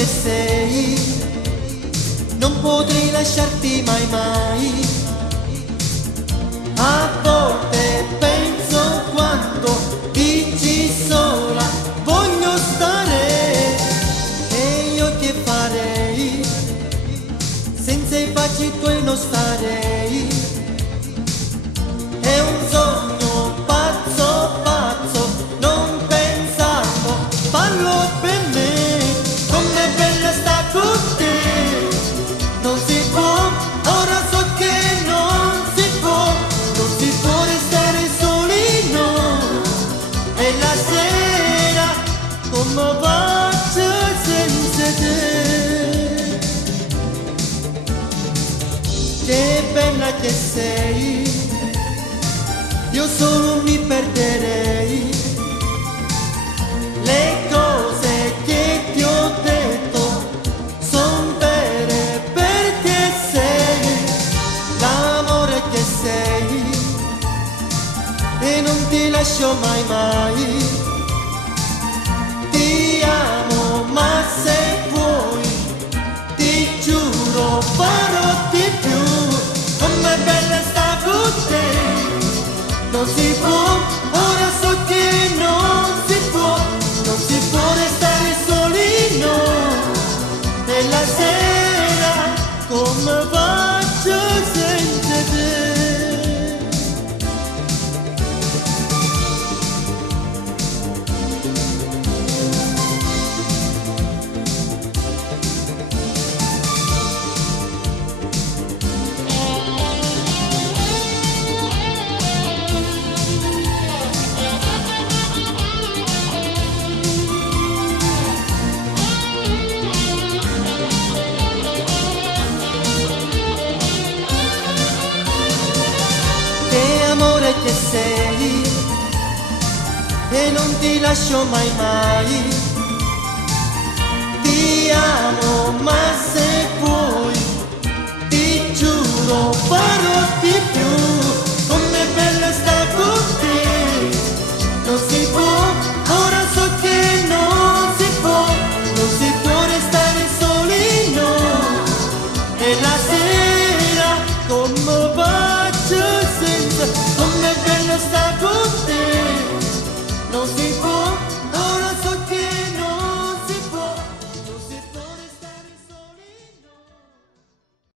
che sei, non potrei lasciarti mai mai. A volte penso quando dici sola voglio stare, e io che farei, senza i baci tuoi non starei. È un sogno pazzo, pazzo, non pensavo, fallo per me, com'è bella sta con te. Non si può, ora so che non si può, non si può restare soli no. E la sera come faccio senza te? Che bella che sei, io solo mi perderei. Le cose che ti ho detto son vere perché sei l'amore che sei, e non ti lascio mai mai. Ti amo ma se vuoi ti giuro farò di più. Com'è bella sta con te. Non si può, ora so che non si può, non si può restare soli no. Nella sera come faccio senza te? Amore che sei, e non ti lascio mai mai. Ti amo ma se vuoi ti giuro